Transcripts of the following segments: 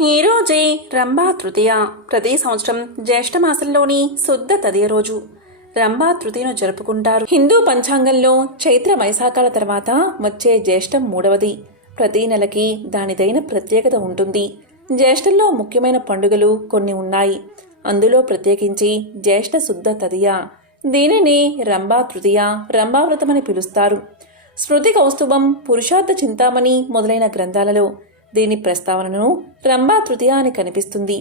ఈరోజే రంభా తృతీయ. ప్రతి సంవత్సరం జ్యేష్ఠమాసంలోని శుద్ధ తదియ రోజు రంభా తృతీయను జరుపుకుంటారు. హిందూ పంచాంగంలో చైత్ర వైశాఖాల తర్వాత వచ్చే జ్యేష్ఠం మూడవది. ప్రతి నెలకి దానిదైన ప్రత్యేకత ఉంటుంది. జ్యేష్ఠంలో ముఖ్యమైన పండుగలు కొన్ని ఉన్నాయి. అందులో ప్రత్యేకించి జ్యేష్ఠ శుద్ధ తదియ. దీనిని రంభా తృతీయ, రంభావ్రతమని పిలుస్తారు. స్మృతి కౌస్తుభం, పురుషార్థ చింతామణి మొదలైన గ్రంథాలలో దీని ప్రస్తావనను రంభా తృతీయ అని కనిపిస్తుంది.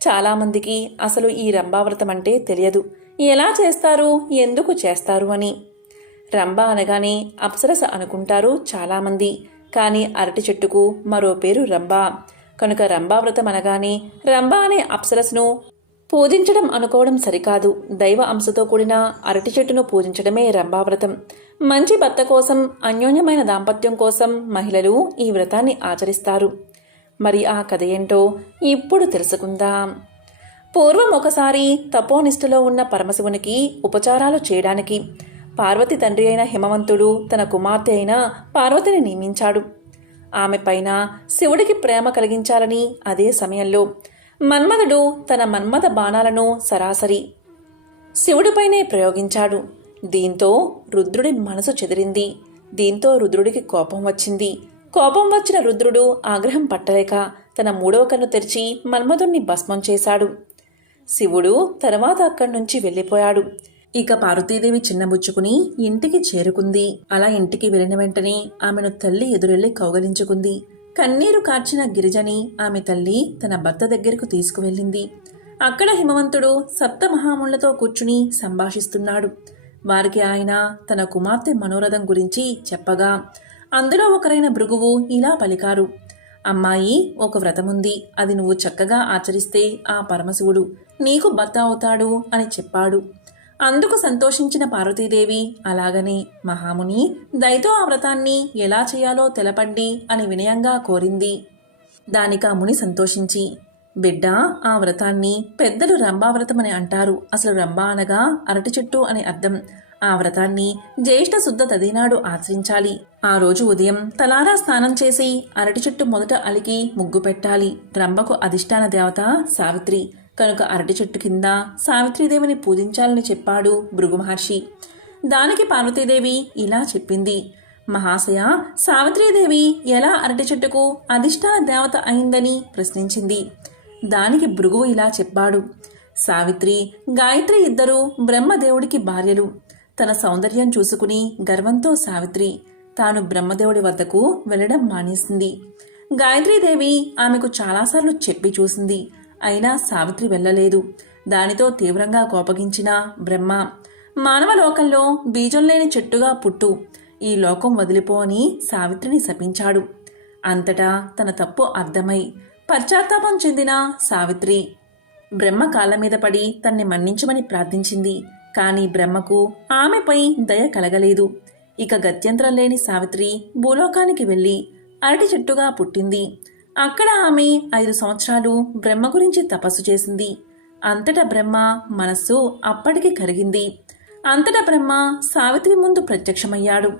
చాలామందికి అసలు ఈ రంభావ్రతం అంటే తెలియదు. ఎలా చేస్తారు, ఎందుకు చేస్తారు అని. రంభ అనగానే అప్సరస అనుకుంటారు చాలామంది. కానీ అరటి చెట్టుకు మరో పేరు రంభ. కనుక రంభావ్రతం అనగానే రంభ అనే అప్సరసను పూజించడం అనుకోవడం సరికాదు. దైవ అంశతో కూడిన అరటి చెట్టును పూజించడమే రంభావ్రతం. మంచి భర్త కోసం, అన్యోన్యమైన దాంపత్యం కోసం మహిళలు ఈ వ్రతాన్ని ఆచరిస్తారు. మరి ఆ కథ ఏంటో ఇప్పుడు తెలుసుకుందాం. పూర్వం ఒకసారి తపోనిష్టలో ఉన్న పరమశివునికి ఉపచారాలు చేయడానికి పార్వతి తండ్రి అయిన హిమవంతుడు తన కుమార్తె అయిన పార్వతిని నియమించాడు. ఆమె పైన శివుడికి ప్రేమ కలిగించాలని అదే సమయంలో మన్మథుడు తన మన్మథ బాణాలను సరాసరి శివుడిపైనే ప్రయోగించాడు. దీంతో రుద్రుడి మనసు చెదిరింది. దీంతో రుద్రుడికి కోపం వచ్చింది. కోపం వచ్చిన రుద్రుడు ఆగ్రహం పట్టలేక తన మూడవ కన్ను తెరిచి మన్మథుణ్ణి భస్మం చేశాడు. శివుడు తర్వాత అక్కడి నుంచి వెళ్ళిపోయాడు. ఇక పార్వతీదేవి చిన్నబుచ్చుకుని ఇంటికి చేరుకుంది. అలా ఇంటికి వెళ్ళిన వెంటనే ఆమెను తల్లి ఎదురెళ్లి కౌగలించుకుంది. కన్నీరు కార్చిన గిరిజని ఆమె తల్లి తన భర్త దగ్గరకు తీసుకువెళ్ళింది. అక్కడ హిమవంతుడు సప్తమహాముళ్లతో కూర్చుని సంభాషిస్తున్నాడు. వారికి ఆయన తన కుమార్తె మనోరథం గురించి చెప్పగా అందులో ఒకరైన భృగువు ఇలా పలికారు. అమ్మాయి, ఒక వ్రతముంది. అది నువ్వు చక్కగా ఆచరిస్తే ఆ పరమశివుడు నీకు భర్త అవుతాడు అని చెప్పాడు. అందుకు సంతోషించిన పార్వతీదేవి అలాగనే మహాముని దయతో ఆ వ్రతాన్ని ఎలా చేయాలో తెలపండి అని వినయంగా కోరింది. దానికా ముని సంతోషించి, బిడ్డ, ఆ వ్రతాన్ని పెద్దలు రంభావ్రతమని అంటారు. అసలు రంభ అనగా అరటి చెట్టు అని అర్థం. ఆ వ్రతాన్ని జ్యేష్ఠ శుద్ధ తదినాడు ఆచరించాలి. ఆ రోజు ఉదయం తలారా స్నానం చేసి అరటి చెట్టు మొదట అలికి ముగ్గు పెట్టాలి. రంభకు అధిష్టాన దేవత సావిత్రి కనుక అరటి చెట్టు కింద సావిత్రీదేవిని పూజించాలని చెప్పాడు భృగు మహర్షి. దానికి పార్వతీదేవి ఇలా చెప్పింది. మహాశయ, సావిత్రీదేవి ఎలా అరటి చెట్టుకు అధిష్టాన దేవత అయిందని ప్రశ్నించింది. దానికి భృగువు ఇలా చెప్పాడు. సావిత్రి, గాయత్రి ఇద్దరూ బ్రహ్మదేవుడికి భార్యలు. తన సౌందర్యం చూసుకుని గర్వంతో సావిత్రి తాను బ్రహ్మదేవుడి వద్దకు వెళ్లడం మానేసింది. గాయత్రీదేవి ఆమెకు చాలాసార్లు చెప్పి చూసింది. అయినా సావిత్రి వెళ్ళలేదు. దానితో తీవ్రంగా కోపగించిన బ్రహ్మ, మానవ లోకంలో బీజం లేని చెట్టుగా పుట్టు, ఈ లోకం వదిలిపో అని సావిత్రిని శపించాడు. అంతటా తన తప్పు అర్థమై పశ్చాత్తాపం చెందిన సావిత్రి బ్రహ్మ కాళ్ళ మీద పడి తన్ని మన్నించమని ప్రార్థించింది. కాని బ్రహ్మకు ఆమెపై దయ కలగలేదు. ఇక గత్యంతరం లేని సావిత్రి భూలోకానికి వెళ్లి అరటి చెట్టుగా పుట్టింది. అక్కడ ఆమె 5 సంవత్సరాలు బ్రహ్మ గురించి తపస్సు చేసింది. అంతటా బ్రహ్మ మనస్సు అప్పటికి కరిగింది. అంతటా బ్రహ్మ సావిత్రి ముందు ప్రత్యక్షమయ్యాడు.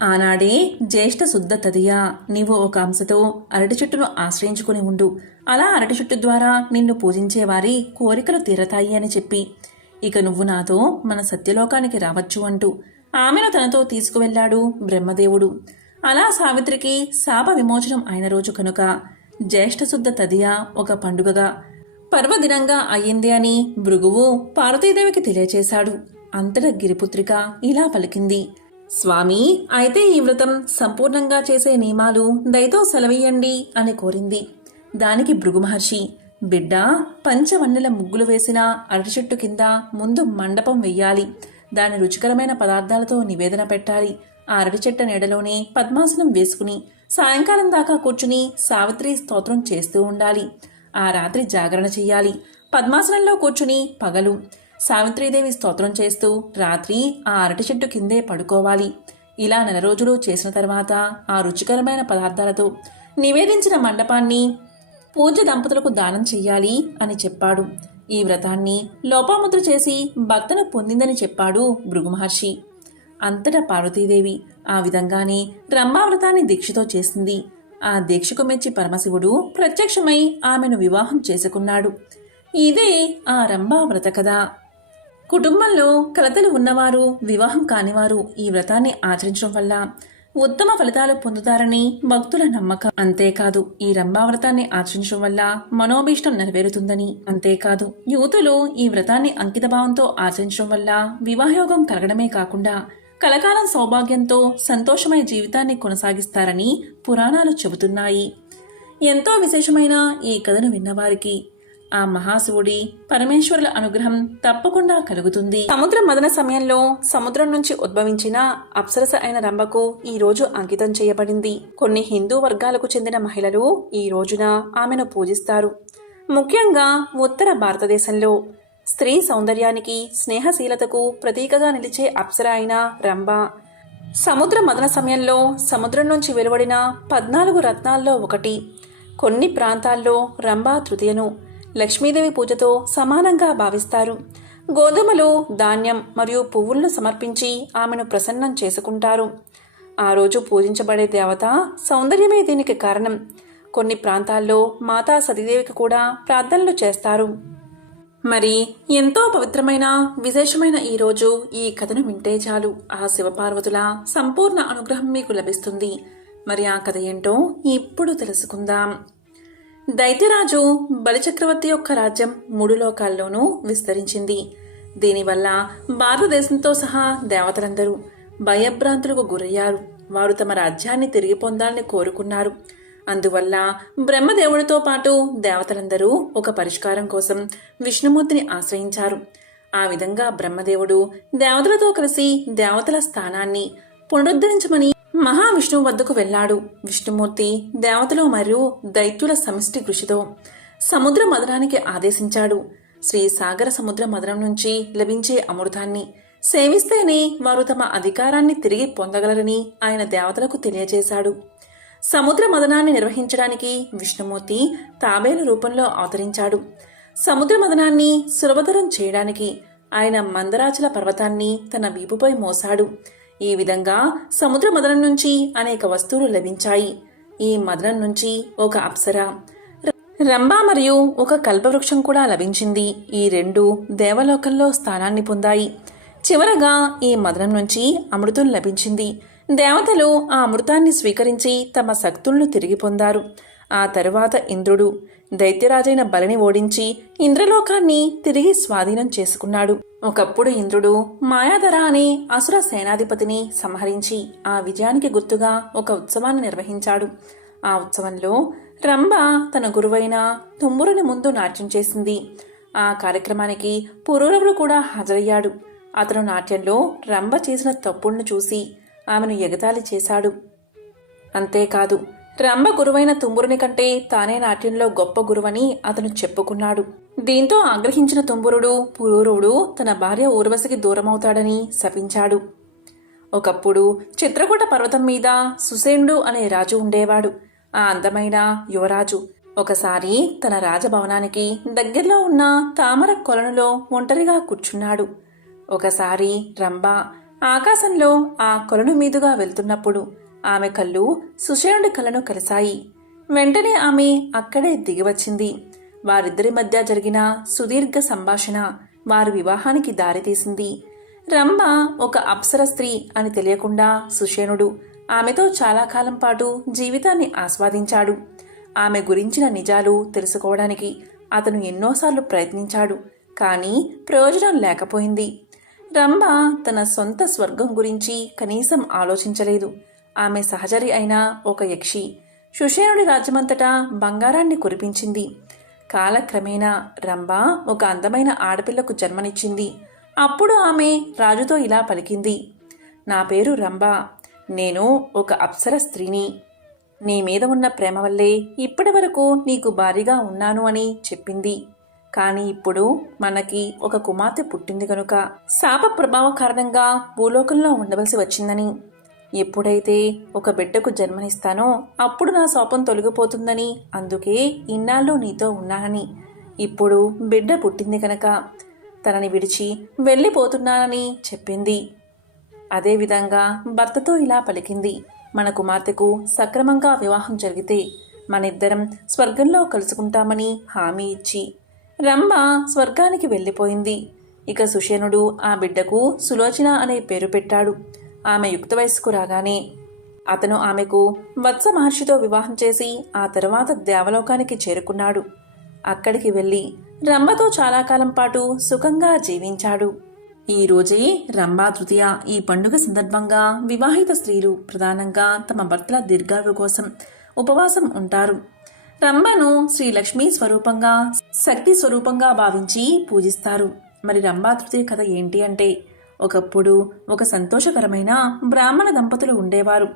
ఆనాడే జ్యేష్ఠ శుద్ధ తదియ. నీవు ఒక అంశతో అరటి చెట్టును ఆశ్రయించుకుని ఉండు. అలా అరటి చెట్టు ద్వారా నిన్ను పూజించేవారి కోరికలు తీరతాయి అని చెప్పి, ఇక నువ్వు నాతో మన సత్యలోకానికి రావచ్చు అంటూ ఆమెను తనతో తీసుకువెళ్లాడు బ్రహ్మదేవుడు. అలా సావిత్రికి శాప విమోచనం అయిన రోజు కనుక జ్యేష్ఠశుద్ధ తదియ ఒక పండుగగా పర్వదినంగా అయ్యింది అని భృగువు పార్వతీదేవికి తెలియచేశాడు. అంతటా గిరిపుత్రిక ఇలా పలికింది. స్వామి, అయితే ఈ వ్రతం సంపూర్ణంగా చేసే నియమాలు దయతో సెలవీయండి అని కోరింది. దానికి భృగు మహర్షి, బిడ్డ, పంచవన్నెల ముగ్గులు వేసిన అరటి చెట్టు కింద ముందు మండపం వెయ్యాలి. దాని రుచికరమైన పదార్థాలతో నివేదన పెట్టాలి. ఆ అరటి చెట్ట నీడలోనే పద్మాసనం వేసుకుని సాయంకాలం దాకా కూర్చుని సావిత్రి స్తోత్రం చేస్తూ ఉండాలి. ఆ రాత్రి జాగరణ చెయ్యాలి. పద్మాసనంలో కూర్చుని పగలు సావిత్రీదేవి స్తోత్రం చేస్తూ రాత్రి ఆ అరటి చెట్టు కిందే పడుకోవాలి. ఇలా 4 రోజులు చేసిన తర్వాత ఆ రుచికరమైన పదార్థాలతో నివేదించిన మండపాన్ని పూజ్య దంపతులకు దానం చెయ్యాలి అని చెప్పాడు. ఈ వ్రతాన్ని లోపాముద్ర చేసి భక్తను పొందిందని చెప్పాడు భృగు మహర్షి. అంతటా పార్వతీదేవి ఆ విధంగానే రంభావ్రతాన్ని దీక్షతో చేసింది. ఆ దీక్షకు మెచ్చి పరమశివుడు ప్రత్యక్షమై ఆమెను వివాహం చేసుకున్నాడు. ఇదే ఆ రంభా వ్రత కథ. కుటుంబంలో కలతలు ఉన్నవారు, వివాహం కానివారు ఈ వ్రతాన్ని ఆచరించడం వల్ల ఉత్తమ ఫలితాలు పొందుతారని భక్తుల నమ్మకం. అంతేకాదు ఈ రంభా వ్రతాన్ని ఆచరించడం వల్ల మనోభీష్టం నెరవేరుతుందని, అంతేకాదు యువతులు ఈ వ్రతాన్ని అంకితభావంతో ఆచరించడం వల్ల వివాహయోగం కలగడమే కాకుండా కలకాలం సౌభాగ్యంతో సంతోషమైన జీవితాన్ని కొనసాగిస్తారని పురాణాలు చెబుతున్నాయి. ఎంతో విశేషమైన ఈ కథను విన్నవారికి ఆ మహాశివుడి పరమేశ్వరుల అనుగ్రహం తప్పకుండా కలుగుతుంది. సముద్ర మదన సమయంలో సముద్రం నుంచి ఉద్భవించిన అప్సరస అయిన రంభకు ఈ రోజు అంకితం చేయబడింది. కొన్ని హిందూ వర్గాలకు చెందిన మహిళలు ఈ రోజున ఆమెను పూజిస్తారు. ముఖ్యంగా ఉత్తర భారతదేశంలో స్త్రీ సౌందర్యానికి, స్నేహశీలతకు ప్రతీకగా నిలిచే అప్సర అయిన రంభ సముద్ర మదన సమయంలో సముద్రం నుంచి వెలువడిన 14 రత్నాల్లో ఒకటి. కొన్ని ప్రాంతాల్లో రంభా తృతీయను లక్ష్మీదేవి పూజతో సమానంగా భావిస్తారు. గోధుమలు, ధాన్యం మరియు పువ్వులను సమర్పించి ఆమెను ప్రసన్నం చేసుకుంటారు. ఆ రోజు పూజించబడే దేవత సౌందర్యమే దీనికి కారణం. కొన్ని ప్రాంతాల్లో మాతా సతీదేవికి కూడా ప్రార్థనలు చేస్తారు. మరి ఎంతో పవిత్రమైన విశేషమైన ఈ రోజు ఈ కథను వింటే చాలు ఆ శివపార్వతుల సంపూర్ణ అనుగ్రహం మీకు లభిస్తుంది. మరి ఆ కథ ఏంటో ఇప్పుడు తెలుసుకుందాం. దైత్యరాజు బలిచక్రవర్తి యొక్క రాజ్యం 3 లోకాల్లోనూ విస్తరించింది. దీనివల్ల భారతదేశంతో సహా దేవతలందరూ భయభ్రాంతులకు గురయ్యారు. వారు తమ రాజ్యాన్ని తిరిగి పొందాలని కోరుకున్నారు. అందువల్ల బ్రహ్మదేవుడితో పాటు దేవతలందరూ ఒక పరిష్కారం కోసం విష్ణుమూర్తిని ఆశ్రయించారు. ఆ విధంగా బ్రహ్మదేవుడు దేవతలతో కలిసి దేవతల స్థానాన్ని పునరుద్ధరించమని మహావిష్ణువు వద్దకు వెళ్లాడు. విష్ణుమూర్తి దేవతలు మరియు దైత్యుల సమిష్టి కృషితో సముద్ర మదనానికి ఆదేశించాడు. శ్రీ సాగర సముద్ర మదనం నుంచి లభించే అమృతాన్ని సేవిస్తేనే వారు తమ అధికారాన్ని తిరిగి పొందగలరని ఆయన దేవతలకు తెలియజేశాడు. సముద్ర మదనాన్ని నిర్వహించడానికి విష్ణుమూర్తి తాబేలు రూపంలో అవతరించాడు. సముద్ర మదనాన్ని సులభతరం చేయడానికి ఆయన మందరాచల పర్వతాన్ని తన వీపుపై మోసాడు. ఈ విధంగా సముద్ర మదనం నుంచి అనేక వస్తువులు లభించాయి. ఈ మదనం నుంచి ఒక అప్సర, రంభ మరియు ఒక కల్పవృక్షం కూడా లభించింది. ఈ 2 దేవలోకంలో స్థానాన్ని పొందాయి. చివరగా ఈ మదనం నుంచి అమృతం లభించింది. దేవతలు ఆ అమృతాన్ని స్వీకరించి తమ శక్తులను తిరిగి పొందారు. ఆ తరువాత ఇంద్రుడు దైత్యరాజైన బలిని ఓడించి ఇంద్రలోకాన్ని తిరిగి స్వాధీనం చేసుకున్నాడు. ఒకప్పుడు ఇంద్రుడు మాయాధర అనే అసుర సేనాధిపతిని సంహరించి ఆ విజయానికి గుర్తుగా ఒక ఉత్సవాన్ని నిర్వహించాడు. ఆ ఉత్సవంలో రంభ తన గురువైన తుంబురుని ముందు నాట్యం చేసింది. ఆ కార్యక్రమానికి పురూరవుడు కూడా హాజరయ్యాడు. అతను నాట్యంలో రంభ చేసిన తప్పులను చూసి ఆమెను ఎగతాళి చేశాడు. అంతేకాదు రంభ గురువైన తుంబురుని కంటే తానే నాట్యంలో గొప్ప గురువని అతను చెప్పుకున్నాడు. దీంతో ఆగ్రహించిన తుంబురుడు పురూరవుడు తన భార్య ఊర్వశికి దూరమవుతాడని శపించాడు. ఒకప్పుడు చిత్రకూట పర్వతం మీద సుసేనుడు అనే రాజు ఉండేవాడు. ఆ అందమైన యువరాజు ఒకసారి తన రాజభవనానికి దగ్గరలో ఉన్న తామర కొలనులో ఒంటరిగా కూర్చున్నాడు. ఒకసారి రంభ ఆకాశంలో ఆ కొలను మీదుగా వెళ్తున్నప్పుడు ఆమె కళ్ళు సుషేనుడి కళ్ళను కలిశాయి. వెంటనే ఆమె అక్కడే దిగివచ్చింది. వారిద్దరి మధ్య జరిగిన సుదీర్ఘ సంభాషణ వారి వివాహానికి దారితీసింది. రంభ ఒక అప్సర స్త్రీ అని తెలియకుండా సుషేనుడు ఆమెతో చాలా కాలం పాటు జీవితాన్ని ఆస్వాదించాడు. ఆమె గురించిన నిజాలు తెలుసుకోవడానికి అతను ఎన్నోసార్లు ప్రయత్నించాడు. కానీ ప్రయోజనం లేకపోయింది. రంభ తన సొంత స్వర్గం గురించి కనీసం ఆలోచించలేదు. ఆమె సహచరి అయిన ఒక యక్షి సుషేనుడి రాజ్యమంతటా బంగారాన్ని కురిపించింది. కాలక్రమేణా రంభ ఒక అందమైన ఆడపిల్లకు జన్మనిచ్చింది. అప్పుడు ఆమె రాజుతో ఇలా పలికింది: నా పేరు రంభ, నేను ఒక అప్సర స్త్రీని. నీ మీద ఉన్న ప్రేమ వల్లే ఇప్పటి వరకు నీకు భారీగా ఉన్నాను అని చెప్పింది. కానీ ఇప్పుడు మనకి ఒక కుమార్తె పుట్టింది కనుక శాప ప్రభావ కారణంగా భూలోకంలో ఉండవలసి వచ్చిందని, ఎప్పుడైతే ఒక బిడ్డకు జన్మనిస్తానో అప్పుడు నా శాపం తొలగిపోతుందని, అందుకే ఇన్నాళ్ళు నీతో ఉన్నానని, ఇప్పుడు బిడ్డ పుట్టింది కనుక తనని విడిచి వెళ్ళిపోతున్నానని చెప్పింది. అదేవిధంగా భర్తతో ఇలా పలికింది: మన కుమార్తెకు సక్రమంగా వివాహం జరిగితే మనిద్దరం స్వర్గంలో కలుసుకుంటామని హామీ ఇచ్చి రంభ స్వర్గానికి వెళ్ళిపోయింది. ఇక సుషేనుడు ఆ బిడ్డకు సులోచన అనే పేరు పెట్టాడు. ఆమె యుక్త వయస్సుకు రాగానే అతను ఆమెకు వత్స మహర్షితో వివాహం చేసి ఆ తరువాత దేవలోకానికి చేరుకున్నాడు. అక్కడికి వెళ్ళి రంభతో చాలా కాలం పాటు సుఖంగా జీవించాడు. ఈ రోజే రంభా తృతీయ. ఈ పండుగ సందర్భంగా వివాహిత స్త్రీలు ప్రధానంగా తమ భర్తల దీర్ఘాయు కోసం ఉపవాసం ఉంటారు. రంభను శ్రీ లక్ష్మీ స్వరూపంగా, శక్తి స్వరూపంగా భావించి పూజిస్తారు. మరి రంభా తృతీయ కథ ఏంటి అంటే, ఒకప్పుడు ఒక సంతోషకరమైన బ్రాహ్మణ దంపతులు ఉండేవారు.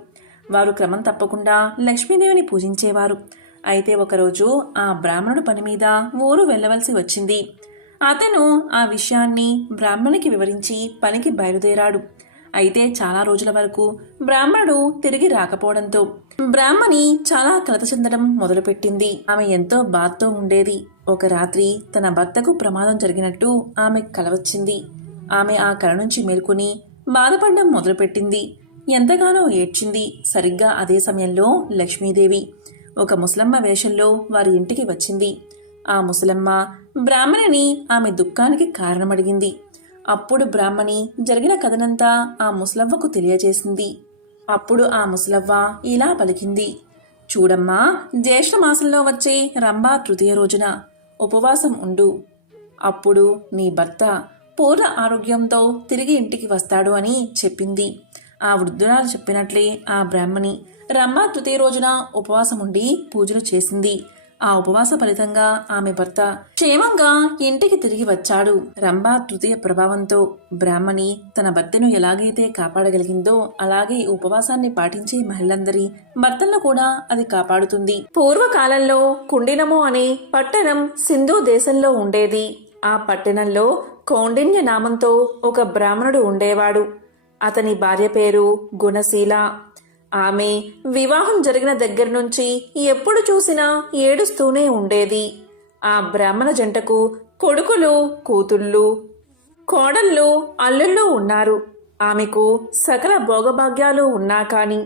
వారు క్రమం తప్పకుండా లక్ష్మీదేవిని పూజించేవారు. అయితే ఒకరోజు ఆ బ్రాహ్మణుడు పని మీద ఊరు వెళ్ళవలసి వచ్చింది. అతను ఆ విషయాన్ని బ్రాహ్మణికి వివరించి పనికి బయలుదేరాడు. అయితే చాలా రోజుల వరకు బ్రాహ్మణుడు తిరిగి రాకపోవడంతో బ్రాహ్మణి చాలా కలత చెందడం మొదలుపెట్టింది. ఆమె ఎంతో బాధతో ఉండేది. ఒక రాత్రి తన భర్తకు ప్రమాదం జరిగినట్టు ఆమె కల వచ్చింది. ఆమె ఆ కల నుంచి మేల్కొని బాధపడడం మొదలుపెట్టింది. ఎంతగానో ఏడ్చింది. సరిగ్గా అదే సమయంలో లక్ష్మీదేవి ఒక ముసలమ్మ వేషంలో వారి ఇంటికి వచ్చింది. ఆ ముసలమ్మ బ్రాహ్మణిని ఆమె దుఃఖానికి కారణమడిగింది. అప్పుడు బ్రాహ్మణి జరిగిన కథనంతా ఆ ముసలవ్వకు తెలియజేసింది. అప్పుడు ఆ ముసలవ్వ ఇలా పలికింది: చూడమ్మా, జ్యేష్ఠ మాసంలో వచ్చే రంభా తృతీయ రోజున ఉపవాసం ఉండు. అప్పుడు నీ భర్త పూర్ణ ఆరోగ్యంతో తిరిగి ఇంటికి వస్తాడు అని చెప్పింది. ఆ వృద్ధురాలు చెప్పినట్లే ఆ బ్రాహ్మణి రంభా తృతీయ రోజున ఉపవాసం ఉండి పూజలు చేసింది. ఆ ఉపవాస ఫలితంగా ఆమె భర్త క్షేమంగా ఇంటికి తిరిగి వచ్చాడు. రంభా తృతీయ ప్రభావంతో బ్రాహ్మణి తన భర్తను ఎలాగైతే కాపాడగలిగిందో అలాగే ఉపవాసాన్ని పాటించే మహిళలందరి భర్తలను కూడా అది కాపాడుతుంది. పూర్వకాలంలో కుండినము అనే పట్టణం సింధు దేశంలో ఉండేది. ఆ పట్టణంలో కౌండిన్య నామంతో ఒక బ్రాహ్మణుడు ఉండేవాడు. అతని భార్య పేరు గుణశీల. ఆమె వివాహం జరిగిన దగ్గర నుంచి ఎప్పుడు చూసినా ఏడుస్తూనే ఉండేది. ఆ బ్రాహ్మణ జంటకు కొడుకులు, కూతుళ్ళు, కోడళ్ళు, అల్లుళ్ళు ఉన్నారు. ఆమెకు సకల భోగభాగ్యాలు ఉన్నా కాని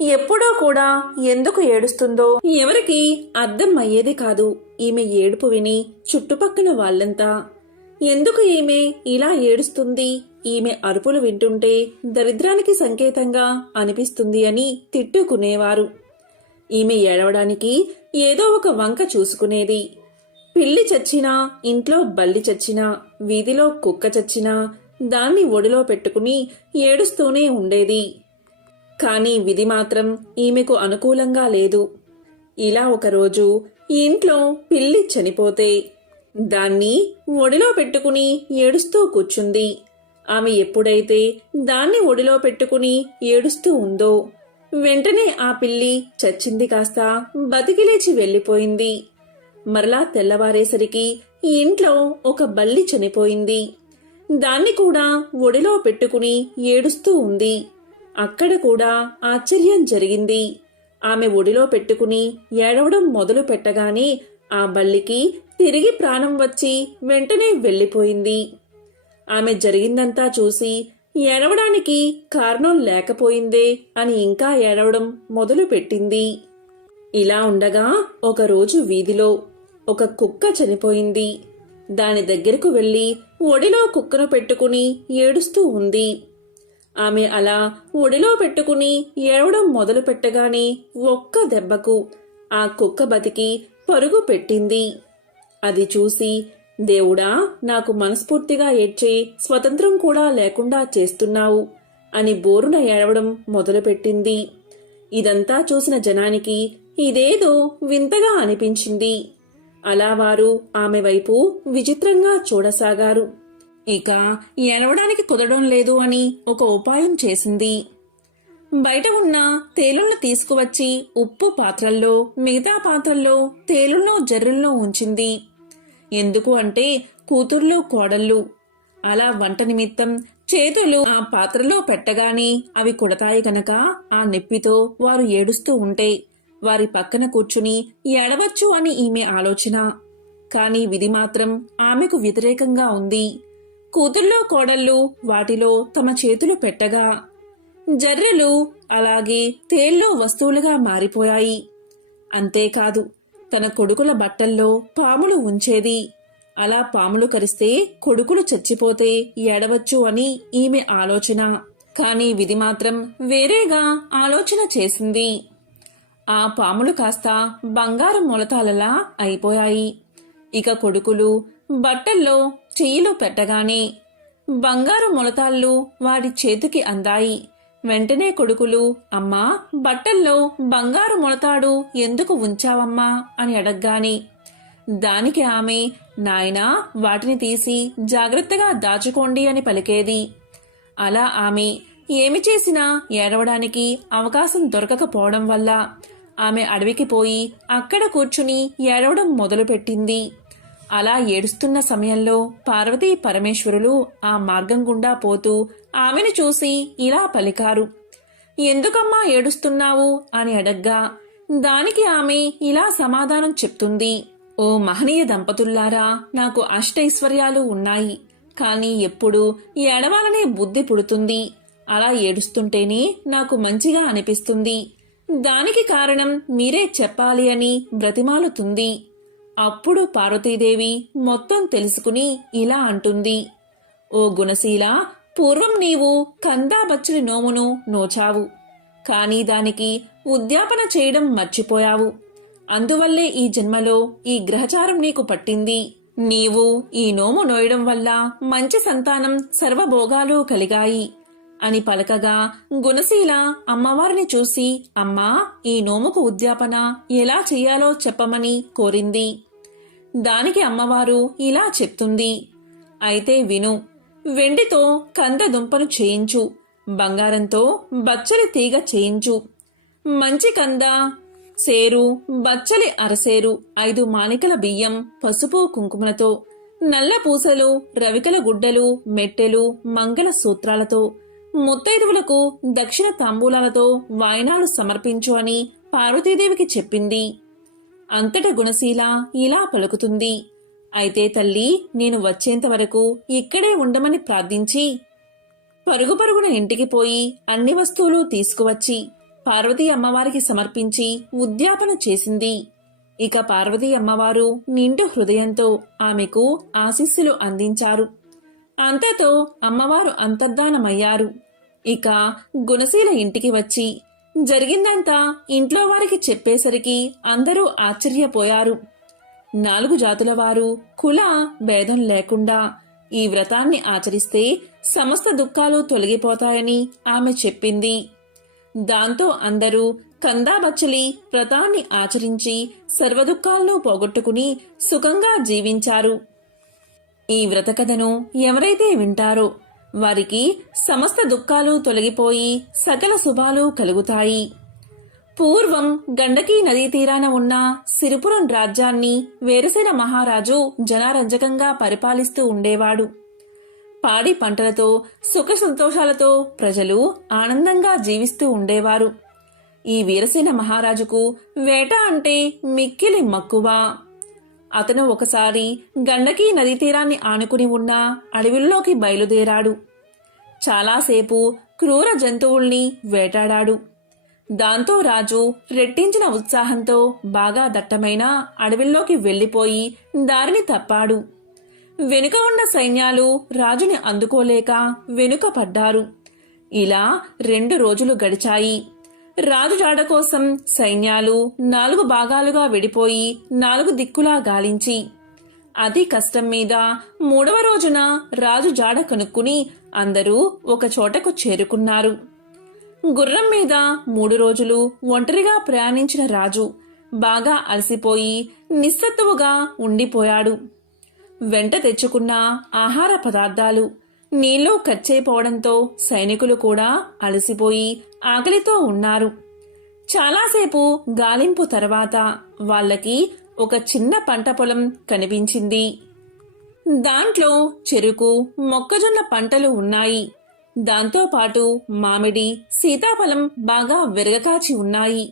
ఎప్పుడూ కూడా ఎందుకు ఏడుస్తుందో ఎవరికి అర్థం అయ్యేది కాదు. ఈమె ఏడుపు విని చుట్టుపక్కల వాళ్ళంతా ఎందుకు ఈమె ఇలా ఏడుస్తుంది, ఈమె అరుపులు వింటుంటే దరిద్రానికి సంకేతంగా అనిపిస్తుంది అని తిట్టుకునేవారు. ఈమె ఏడవడానికి ఏదో ఒక వంక చూసుకునేది. పిల్లి చచ్చినా, ఇంట్లో బల్లి చచ్చినా, వీధిలో కుక్క చచ్చినా దాన్ని ఒడిలో పెట్టుకుని ఏడుస్తూనే ఉండేది. కాని విధి మాత్రం ఈమెకు అనుకూలంగా లేదు. ఇలా ఒకరోజు ఇంట్లో పిల్లి చనిపోతే దాన్ని ఒడిలో పెట్టుకుని ఏడుస్తూ కూర్చుంది. ఆమె ఎప్పుడైతే దాన్ని ఒడిలో పెట్టుకుని ఏడుస్తూ ఉందో వెంటనే ఆ పిల్లి చచ్చింది కాస్త బతికిలేచి వెళ్ళిపోయింది. మరలా తెల్లవారేసరికి ఇంట్లో ఒక బల్లి చనిపోయింది. దాన్ని కూడా ఒడిలో పెట్టుకుని ఏడుస్తూ ఉంది. అక్కడ కూడా ఆశ్చర్యం జరిగింది. ఆమె ఒడిలో పెట్టుకుని ఏడవడం మొదలు పెట్టగానే ఆ బల్లికి తిరిగి ప్రాణం వచ్చి వెంటనే వెళ్ళిపోయింది. ఆమె జరిగిందంతా చూసి ఏడవడానికి కారణం లేకపోయిందే అని ఇంకా ఏడవడం మొదలు పెట్టింది. ఇలా ఉండగా ఒకరోజు వీధిలో ఒక కుక్క చనిపోయింది. దాని దగ్గరకు వెళ్లి ఒడిలో కుక్కను పెట్టుకుని ఏడుస్తూ ఉంది. ఆమె అలా ఒడిలో పెట్టుకుని ఏడవడం మొదలు పెట్టగానే ఒక్క దెబ్బకు ఆ కుక్క బతికి పరుగు పెట్టింది. అది చూసి, దేవుడా, నాకు మనస్ఫూర్తిగా ఏడ్చే స్వతంత్రం కూడా లేకుండా చేస్తున్నావు అని బోరున ఏడవడం మొదలుపెట్టింది. ఇదంతా చూసిన జనానికి ఇదేదో వింతగా అనిపించింది. అలా వారు ఆమె వైపు విచిత్రంగా చూడసాగారు. ఇక ఏడవడానికి కుదరడం లేదు అని ఒక ఉపాయం చేసింది. బయట ఉన్న తేలులను తీసుకువచ్చి ఉప్పు పాత్రల్లో, మిగతా పాత్రల్లో తేలులను జర్రులను ఉంచింది. ఎందుకు అంటే కూతుర్లు, కోడళ్ళు అలా వంట నిమిత్తం చేతులు ఆ పాత్రలో పెట్టగానే అవి కుడతాయి గనక ఆ నొప్పితో వారు ఏడుస్తూ ఉంటే వారి పక్కన కూర్చుని ఏడవచ్చు అని ఈమె ఆలోచన. కాని విధి మాత్రం ఆమెకు వ్యతిరేకంగా ఉంది. కూతుర్లో కోడళ్ళు వాటిలో తమ చేతులు పెట్టగా జర్రెలు అలాగే తేళ్ళు వస్తువులుగా మారిపోయాయి. అంతేకాదు తన కొడుకుల బట్టల్లో పాములు ఉంచేది. అలా పాములు కరిస్తే కొడుకులు చచ్చిపోతే ఏడవచ్చు అని ఈమె ఆలోచన. కానీ విధి మాత్రం వేరేగా ఆలోచన చేసింది. ఆ పాములు కాస్త బంగారు మొలతాలలా అయిపోయాయి. ఇక కొడుకులు బట్టల్లో చెయ్యిలు పెట్టగానే బంగారు మొలతాళ్ళు వాడి చేతికి అందాయి. వెంటనే కొడుకులు, అమ్మా, బట్టల్లో బంగారు మొలతాడు ఎందుకు ఉంచావమ్మా అని అడగ్గాని దానికి ఆమె, నాయనా, వాటిని తీసి జాగ్రత్తగా దాచుకోండి అని పలికేది. అలా ఆమె ఏమి చేసినా ఏడవడానికి అవకాశం దొరకకపోవడం వల్ల ఆమె అడవికి పోయి అక్కడ కూర్చుని ఏడవడం మొదలుపెట్టింది. అలా ఏడుస్తున్న సమయంలో పార్వతీ పరమేశ్వరులు ఆ మార్గం గుండా పోతూ ఆమెను చూసి ఇలా పలికారు. ఎందుకమ్మా ఏడుస్తున్నావు అని అడగ్గా దానికి ఆమె ఇలా సమాధానం చెప్తుంది. ఓ మహనీయ దంపతుల్లారా, నాకు అష్టైశ్వర్యాలు ఉన్నాయి, కానీ ఎప్పుడు ఏడవాలనే బుద్ధి పుడుతుంది. అలా ఏడుస్తుంటేనే నాకు మంచిగా అనిపిస్తుంది. దానికి కారణం మీరే చెప్పాలి అని బ్రతిమాలుతుంది. అప్పుడు పార్వతీదేవి మొత్తం తెలుసుకుని ఇలా అంటుంది. ఓ గుణశీల, పూర్వం నీవు కందాబచ్చలి నోమును నోచావు, కానీ దానికి ఉద్యాపన చేయడం మర్చిపోయావు. అందువల్లే ఈ జన్మలో ఈ గ్రహచారం నీకు పట్టింది. నీవు ఈ నోము నోయడం వల్ల మంచి సంతానం సర్వభోగాలు కలిగాయి అని పలకగా గుణశీల అమ్మవారిని చూసి, అమ్మా, ఈ నోముకు ఉద్యాపన ఎలా చెయ్యాలో చెప్పమని కోరింది. దానికి అమ్మవారు ఇలా చెప్తుంది. అయితే విను. వెండితో కంద దుంపను చేయించు, బంగారంతో బచ్చలి తీగ చేయించు, మంచి కంద సేరు, బచ్చలి అరసేరు, 5 మానికల బియ్యం, పసుపు కుంకుమలతో, నల్ల పూసలు, రవికల గుడ్డలు, మెట్టెలు, మంగళ సూత్రాలతో, ముత్తైదువులకు దక్షిణ తాంబూలాలతో వాయనాలు సమర్పించు అని పార్వతీదేవికి చెప్పింది. అంతట గుణశీల ఇలా పలుకుతుంది. అయితే తల్లి, నేను వచ్చేంత వరకు ఇక్కడే ఉండమని ప్రార్థించి పరుగు పరుగున ఇంటికి పోయి అన్ని వస్తువులు తీసుకువచ్చి పార్వతీ అమ్మవారికి సమర్పించి ఉద్యాపన చేసింది. ఇక పార్వతీ అమ్మవారు నిండు హృదయంతో ఆమెకు ఆశీస్సులు అందించారు. అంతతో అమ్మవారు అంతర్ధానమయ్యారు. ఇక గుణశీల ఇంటికి వచ్చి జరిగిందంతా ఇంట్లో వారికి చెప్పేసరికి అందరూ ఆశ్చర్యపోయారు. 4 జాతుల వారు కుల భేదం లేకుండా ఈ వ్రతాన్ని ఆచరిస్తే సమస్త దుఃఖాలు తొలగిపోతాయని ఆమె చెప్పింది. దాంతో అందరూ కందాబచ్చలి వ్రతాన్ని ఆచరించి సర్వదుఃఖాలను పోగొట్టుకుని సుఖంగా జీవించారు. ఈ వ్రత కథను ఎవరైతే వింటారో వారికి సమస్త దుఃఖాలు తొలగిపోయి సకల శుభాలు కలుగుతాయి. పూర్వం గండకీ నదీ తీరాన ఉన్న సిరిపురం రాజ్యాన్ని వేరసేన మహారాజు జనారంజకంగా పరిపాలిస్తూ ఉండేవాడు. పాడి పంటలతో సుఖ సంతోషాలతో ప్రజలు ఆనందంగా జీవిస్తూ ఉండేవారు. ఈ వీరసేన మహారాజుకు వేట అంటే మిక్కిలి మక్కువ. అతను ఒకసారి గండకీ నదీ తీరాన్ని ఆనుకుని ఉన్న అడవిలోకి బయలుదేరాడు. చాలాసేపు క్రూర జంతువుల్ని వేటాడాడు. దాంతో రాజు రెట్టించిన ఉత్సాహంతో బాగా దట్టమైన అడవిలోకి వెళ్లిపోయి దారిని తప్పాడు. వెనుక ఉన్న సైన్యాలు రాజుని అందుకోలేక వెనుక పడ్డారు. ఇలా 2 రోజులు గడిచాయి. రాజు జాడ కోసం సైన్యాలు 4 భాగాలుగా విడిపోయి 4 దిక్కులా గాలించి అతి కష్టం మీద 3వ రోజున రాజు జాడ కనుక్కుని అందరూ ఒక చోటకు చేరుకున్నారు. గుర్రం మీద 3 రోజులు ఒంటరిగా ప్రయాణించిన రాజు బాగా అలసిపోయి నిస్సత్తువుగా ఉండిపోయాడు. వెంట తెచ్చుకున్న ఆహార పదార్థాలు నీళ్లు ఖర్చయిపోవడంతో సైనికులు కూడా అలసిపోయి ఆకలితో ఉన్నారు. చాలాసేపు గాలింపు తర్వాత వాళ్ళకి ఒక చిన్న పంట పొలం కనిపించింది. దాంట్లో చెరుకు, మొక్కజొన్న పంటలు ఉన్నాయి. దాంతోపాటు మామిడి, సీతాఫలం బాగా విరగకాచి ఉన్నాయి.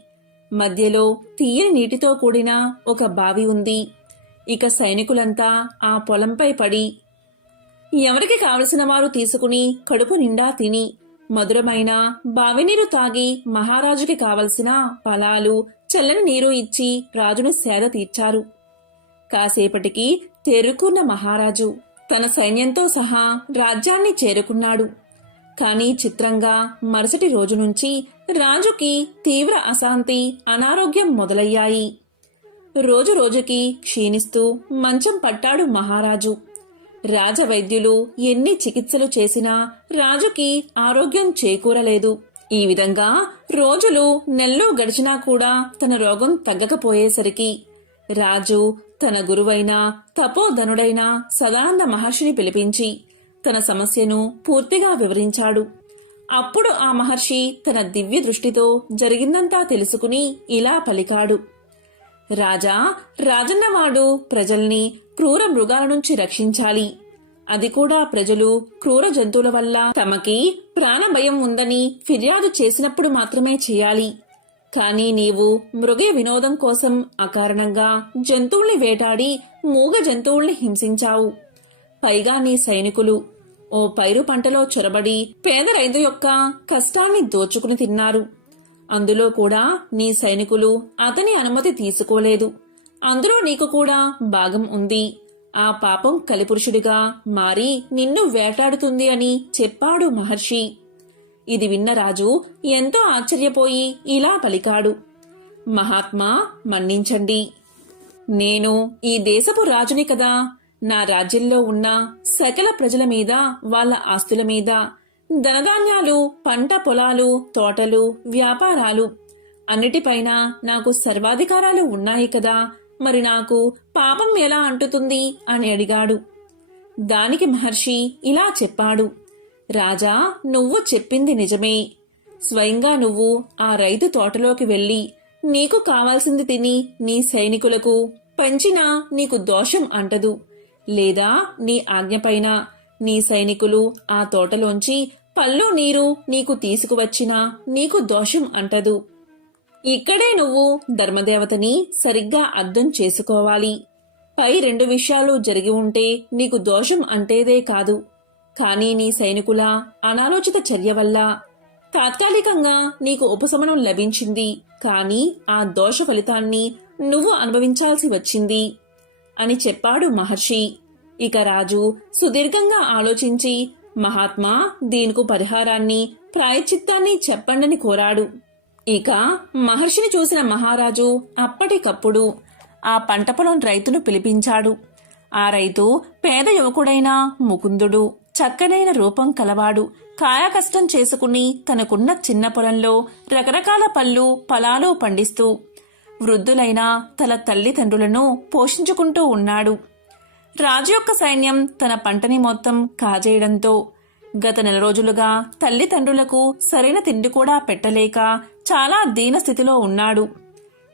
మధ్యలో తీయని నీటితో కూడిన ఒక బావి ఉంది. ఇక సైనికులంతా ఆ పొలంపై పడి ఎవరికి కావలసిన వారు తీసుకుని కడుపు నిండా తిని మధురమైన బావినీరు తాగి మహారాజుకి కావలసిన ఫలాలు చల్లని నీరు ఇచ్చి రాజును సేద తీర్చారు. కాసేపటికి తేరుకున్న మహారాజు తన సైన్యంతో సహా రాజ్యాన్ని చేరుకున్నాడు. కాని చిత్రంగా మరుసటి రోజు నుంచి రాజుకి తీవ్ర అశాంతి, అనారోగ్యం మొదలయ్యాయి. రోజు రోజుకి క్షీణిస్తూ మంచం పట్టాడు మహారాజు. రాజవైద్యులు ఎన్ని చికిత్సలు చేసినా రాజుకి ఆరోగ్యం చేకూరలేదు. ఈ విధంగా రోజులు నెలలు గడిచినా కూడా తన రోగం తగ్గకపోయేసరికి రాజు తన గురువైన తపోధనుడైన సదానంద మహర్షిని పిలిపించి తన సమస్యను పూర్తిగా వివరించాడు. అప్పుడు ఆ మహర్షి తన దివ్య దృష్టితో జరిగిందంతా తెలుసుకుని ఇలా పలికాడు. రాజా, రాజన్నవాడు ప్రజల్ని క్రూర మృగాల నుంచి రక్షించాలి. అది కూడా ప్రజలు క్రూర జంతువుల వల్ల తమకి ప్రాణభయం ఉందని ఫిర్యాదు చేసినప్పుడు మాత్రమే చేయాలి. కాని నీవు మృగయ వినోదం కోసం అకారణంగా జంతువుల్ని వేటాడి మూగ జంతువుల్ని హింసించావు. పైగా నీ సైనికులు ఓ పైరు పంటలో చొరబడి పేద రైతు యొక్క కష్టాన్ని దోచుకుని తిన్నారు. అందులో కూడా నీ సైనికులు అతని అనుమతి తీసుకోలేదు. అందులో నీకు కూడా భాగం ఉంది. ఆ పాపం కలిపురుషుడిగా మారి నిన్ను వేటాడుతుంది అని చెప్పాడు మహర్షి. ఇది విన్న రాజు ఎంతో ఆశ్చర్యపోయి ఇలా పలికాడు. మహాత్మా, మన్నించండి. నేను ఈ దేశపు రాజుని కదా. నా రాజ్యంలో ఉన్న సకల ప్రజల మీద, వాళ్ళ ఆస్తుల మీద, ధనధాన్యాలు, పంట పొలాలు, తోటలు, వ్యాపారాలు అన్నిటిపైన నాకు సర్వాధికారాలు ఉన్నాయి కదా. మరి నాకు పాపం ఎలా అంటుతుంది అని అడిగాడు. దానికి మహర్షి ఇలా చెప్పాడు. రాజా, నువ్వు చెప్పింది నిజమే. స్వయంగా నువ్వు ఆ రైతు తోటలోకి వెళ్లి నీకు కావాల్సింది తిని నీ సైనికులకు పంచినా నీకు దోషం అంటదు. లేదా నీ ఆజ్ఞపైన నీ సైనికులు ఆ తోటలోంచి పళ్ళు నీరు నీకు తీసుకువచ్చినా నీకు దోషం అంటదు. ఇక్కడే నువ్వు ధర్మదేవతని సరిగ్గా అర్థం చేసుకోవాలి. పై రెండు విషయాలు జరిగి ఉంటే నీకు దోషం అంటేదే కాదు. కానీ నీ సైనికుల అనాలోచిత చర్య వల్ల తాత్కాలికంగా నీకు ఉపశమనం లభించింది. కానీ ఆ దోష ఫలితాన్ని నువ్వు అనుభవించాల్సి వచ్చింది అని చెప్పాడు మహర్షి. ఇక రాజు సుదీర్ఘంగా ఆలోచించి, మహాత్మా, దీనికి పరిహారాన్ని, ప్రాయశ్చిత్తాన్ని చెప్పండని కోరాడు. ఇక మహర్షిని చూసిన మహారాజు అప్పటికప్పుడు ఆ పంట పొలం రైతును పిలిపించాడు. ఆ రైతు పేద యువకుడైన ముకుందుడు. చక్కనైన రూపం కలవాడు. కాయకష్టం చేసుకుని తనకున్న చిన్న పొలంలో రకరకాల పళ్ళు, ఫలాలు పండిస్తూ వృద్ధులైన తన తల్లిదండ్రులను పోషించుకుంటూ ఉన్నాడు. రాజు యొక్క సైన్యం తన పంటని మొత్తం కాజేయడంతో గత నెల రోజులుగా తల్లిదండ్రులకు సరైన తిండి కూడా పెట్టలేక చాలా దీనస్థితిలో ఉన్నాడు.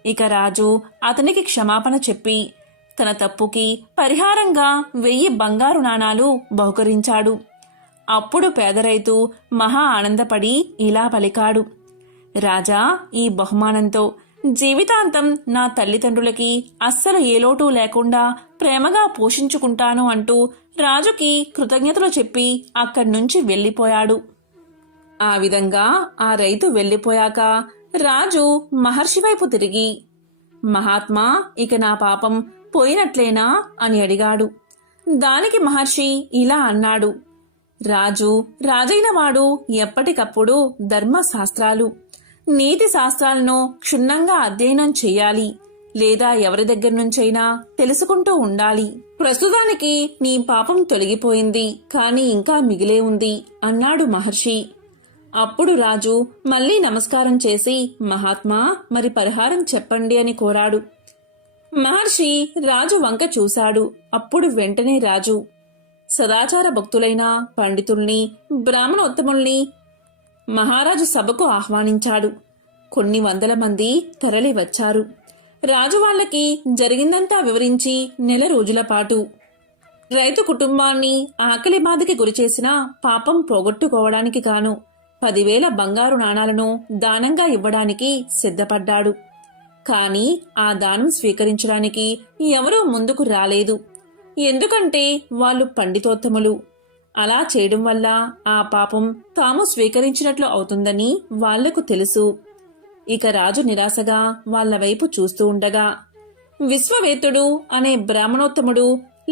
ఇక రాజు అతనికి క్షమాపణ చెప్పి తన తప్పుకి పరిహారంగా 1000 బంగారు నాణాలు బహుకరించాడు. అప్పుడు పేద రైతు మహా ఆనందపడి ఇలా పలికాడు. రాజా, ఈ బహుమానంతో జీవితాంతం నా తల్లిదండ్రులకి అస్సలు ఏ లోటు లేకుండా ప్రేమగా పోషించుకుంటాను అంటూ రాజుకి కృతజ్ఞతలు చెప్పి అక్కడి నుంచి వెళ్లిపోయాడు. ఆ విధంగా ఆ రైతు వెళ్లిపోయాక రాజు మహర్షి వైపు తిరిగి, మహాత్మా, ఇక నా పాపం పోయినట్లేనా అని అడిగాడు. దానికి మహర్షి ఇలా అన్నాడు. రాజు రాజైన వాడు ఎప్పటికప్పుడు ధర్మశాస్త్రాలు, నీతి శాస్త్రాలను క్షుణ్ణంగా అధ్యయనం చెయ్యాలి. లేదా ఎవరి దగ్గర నుంచైనా తెలుసుకుంటూ ఉండాలి. ప్రస్తుతానికి నీ పాపం తొలగిపోయింది, కాని ఇంకా మిగిలే ఉంది అన్నాడు మహర్షి. అప్పుడు రాజు మళ్లీ నమస్కారం చేసి, మహాత్మా, మరి పరిహారం చెప్పండి అని కోరాడు. మహర్షి రాజు వంక చూశాడు. అప్పుడు వెంటనే రాజు సదాచార భక్తులైన పండితుల్ని, బ్రాహ్మణోత్తముల్ని మహారాజు సభకు ఆహ్వానించాడు. కొన్ని వందల మంది తరలి వచ్చారు. రాజు వాళ్ళకి జరిగిందంతా వివరించి నెల రోజుల పాటు రైతు కుటుంబాన్ని ఆకలి బాధకి గురిచేసిన పాపం పోగొట్టుకోవడానికి గాను 10,000 బంగారు నాణాలను దానంగా ఇవ్వడానికి సిద్ధపడ్డాడు. కాని ఆ దానం స్వీకరించడానికి ఎవరూ ముందుకు రాలేదు. ఎందుకంటే వాళ్ళు పండితోత్తములు. అలా చేయడం వల్ల ఆ పాపం తాము స్వీకరించినట్లు అవుతుందని వాళ్లకు తెలుసు. ఇక రాజు నిరాశగా వాళ్ల వైపు చూస్తూ ఉండగా విశ్వవేత్తుడు అనే బ్రాహ్మణోత్తముడు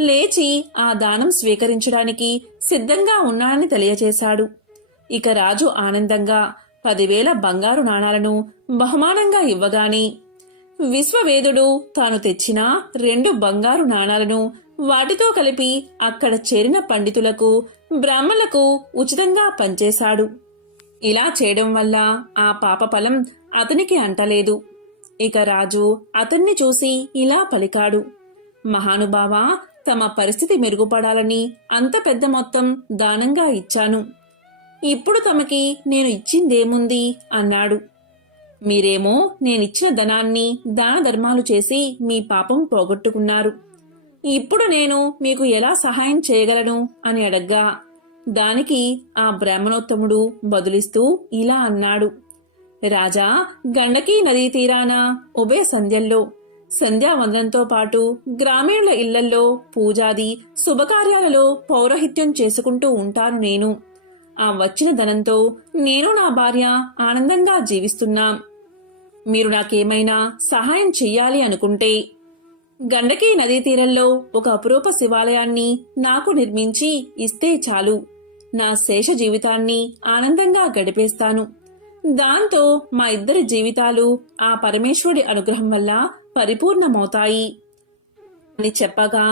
లేచి ఆ దానం స్వీకరించడానికి సిద్ధంగా ఉన్నాడని తెలియచేశాడు. ఇక రాజు ఆనందంగా 10,000 బంగారు నాణాలను బహుమానంగా ఇవ్వగానే విశ్వవేదుడు తాను తెచ్చిన 2 బంగారు నాణాలను వాటితో కలిపి అక్కడ చేరిన పండితులకు, బ్రాహ్మణులకు ఉచితంగా పంచేశాడు. ఇలా చేయడం వల్ల ఆ పాప ఫలం అతనికి అంటలేదు. ఇక రాజు అతన్ని చూసి ఇలా పలికాడు, మహానుభావా, తమ పరిస్థితి మెరుగుపడాలని అంత పెద్ద మొత్తం దానంగా ఇచ్చాను. ఇప్పుడు తమకి నేను ఇచ్చిందేముంది అన్నాడు. మీరేమో నేనిచ్చిన ధనాన్ని దాన ధర్మాలు చేసి మీ పాపం పోగొట్టుకున్నారు. ఇప్పుడు నేను మీకు ఎలా సహాయం చేయగలను అని అడగ్గా దానికి ఆ బ్రాహ్మణోత్తముడు బదులిస్తూ ఇలా అన్నాడు, రాజా, గండకీ నదీ తీరాన ఉభయ సంధ్యల్లో సంధ్యావందనంతో పాటు గ్రామీణుల ఇళ్లల్లో పూజాది శుభకార్యాలలో పౌరహిత్యం చేసుకుంటూ ఉంటాను నేను. ఆ వచ్చిన ధనంతో నేను నా భార్య ఆనందంగా జీవిస్తున్నాం. మీరు నాకేమైనా సహాయం చెయ్యాలి అనుకుంటే గండకీ నదీ తీరంలో ఒక అపురూప శివాలయాన్ని నాకు నిర్మించి ఇస్తే చాలు. నా శేష జీవితాన్ని ఆనందంగా గడిపేస్తాను. దాంతో మా ఇద్దరి జీవితాలు ఆ పరమేశ్వరుడి అనుగ్రహం వల్ల పరిపూర్ణమవుతాయి అని చెప్పగా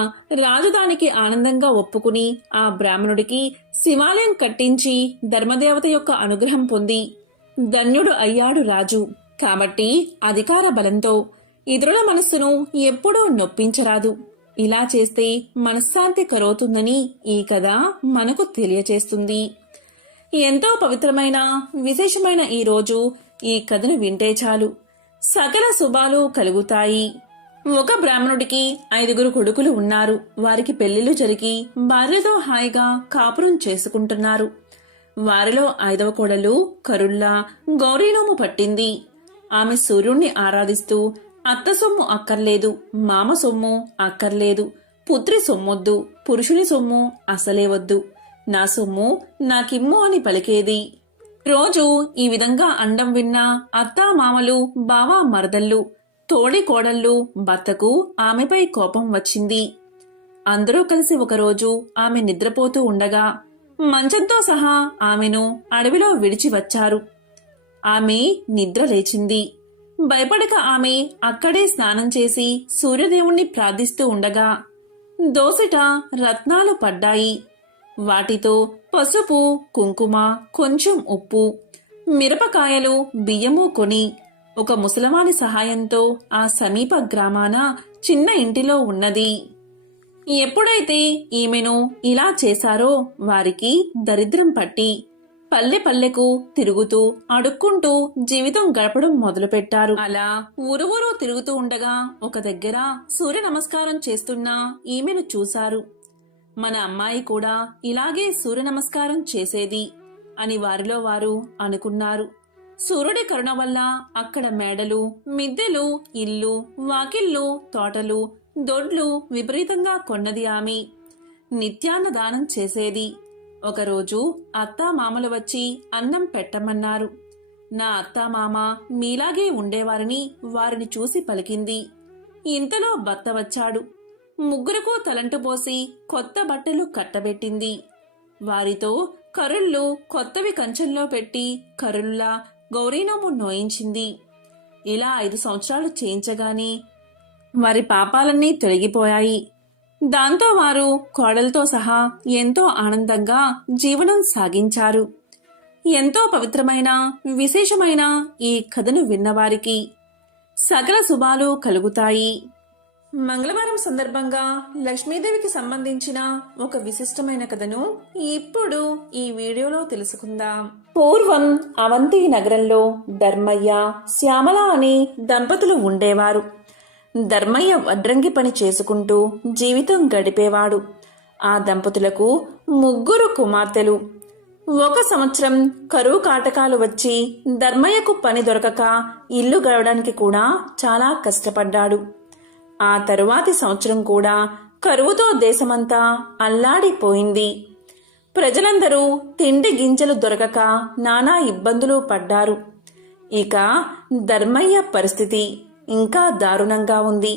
రాజు దానికి ఆనందంగా ఒప్పుకుని ఆ బ్రాహ్మణుడికి శివాలయం కట్టించి ధర్మదేవత యొక్క అనుగ్రహం పొంది ధన్యుడు అయ్యాడు రాజు. కాబట్టి అధికార బలంతో ఇతరుల మనస్సును ఎప్పుడూ నొప్పించరాదు. ఇలా చేస్తే మనశ్శాంతి కరవుతుందని ఈ కథ మనకు తెలియచేస్తుంది. ఎంతో పవిత్రమైన విశేషమైన ఈ రోజు ఈ కథను వింటే చాలు సకల శుభాలు కలుగుతాయి. ఒక బ్రాహ్మణుడికి 5 కొడుకులు ఉన్నారు. వారికి పెళ్లిళ్లు జరిగి భార్యతో హాయిగా కాపురం చేసుకుంటున్నారు. వారిలో 5వ కోడలు కరుళ్ళ గౌరీనోము పట్టింది. ఆమె సూర్యుణ్ణి ఆరాధిస్తూ అత్త సొమ్ము అక్కర్లేదు, మామ సొమ్ము అక్కర్లేదు, పుత్రి సొమ్మొద్దు, పురుషుని సొమ్ము అసలే వద్దు, నా సొమ్ము నాకిమ్ము అని పలికేది. రోజు ఈ విధంగా అండం విన్న అత్తా మామలు, బావా మరదళ్ళు, తోడి కోడళ్ళు భర్తకు ఆమెపై కోపం వచ్చింది. అందరూ కలిసి ఒకరోజు ఆమె నిద్రపోతూ ఉండగా మంచంతో సహా ఆమెను అడవిలో విడిచి వచ్చారు. ఆమె నిద్ర లేచింది. భయపడక ఆమె అక్కడే స్నానం చేసి సూర్యదేవుణ్ణి ప్రార్థిస్తూ ఉండగా దోసిట రత్నాలు పడ్డాయి. వాటితో పసుపు, కుంకుమ, కొంచెం ఉప్పు, మిరపకాయలు, బియ్యము కొని ఒక ముసలవాని సహాయంతో ఆ సమీప గ్రామాన చిన్న ఇంటిలో ఉన్నది. ఎప్పుడైతే ఈమెను ఇలా చేశారో వారికి దరిద్రం పట్టి పల్లె పల్లెకు తిరుగుతూ అడుక్కుంటూ జీవితం గడపడం మొదలుపెట్టారు. అలా ఊరు తిరుగుతూ ఉండగా ఒక దగ్గర సూర్య నమస్కారం చేస్తున్న ఈమెను చూశారు. మన అమ్మాయి కూడా ఇలాగే సూర్య నమస్కారం చేసేది అని వారిలో వారు అనుకున్నారు. సూర్యుడి కరుణ వల్ల అక్కడ మేడలు, మిద్దెలు, ఇల్లు, వాకిళ్ళు, తోటలు, దొడ్లు విపరీతంగా కొన్నది ఆమె. నిత్యాన్నదానం చేసేది. ఒకరోజు అత్తామామలు వచ్చి అన్నం పెట్టమన్నారు. నా అత్తామామ మీలాగే ఉండేవారని వారిని చూసి పలికింది. ఇంతలో భర్త వచ్చాడు. ముగ్గురకు తలంటు పోసి కొత్త బట్టలు కట్టబెట్టింది. వారితో కరుళ్ళు కొత్తవి కంచంలో పెట్టి కరుళ్ళ గౌరీనోము నోయించింది. ఇలా 5 సంవత్సరాలు చేయించగానే వారి పాపాలన్నీ తొలగిపోయాయి. దాంతో వారు కోడలతో సహా ఎంతో ఆనందంగా జీవనం సాగించారు. ఎంతో పవిత్రమైన విశేషమైన ఈ కథను విన్నవారికి సకల శుభాలు కలుగుతాయి. మంగళవారం సందర్భంగా లక్ష్మీదేవికి సంబంధించిన ఒక విశిష్టమైన కథను ఇప్పుడు ఈ వీడియోలో తెలుసుకుందాం. పూర్వం అవంతి నగరంలో ధర్మయ్య, శ్యామల అనే దంపతులు ఉండేవారు. ధర్మయ్య వడ్రంగి పని చేసుకుంటూ జీవితం గడిపేవాడు. ఆ దంపతులకు 3 కుమార్తెలు. ఒక సంవత్సరం కరువు కాటకాలు వచ్చి ధర్మయ్యకు పని దొరకక ఇల్లు గడవడానికి కూడా చాలా కష్టపడ్డాడు. ఆ తరువాతి సంవత్సరం కూడా కరువుతో దేశమంతా అల్లాడిపోయింది. ప్రజలందరూ తిండి గింజలు దొరకక నానా ఇబ్బందులు పడ్డారు. ఇక ధర్మయ్య పరిస్థితి ఇంకా దారుణంగా ఉంది.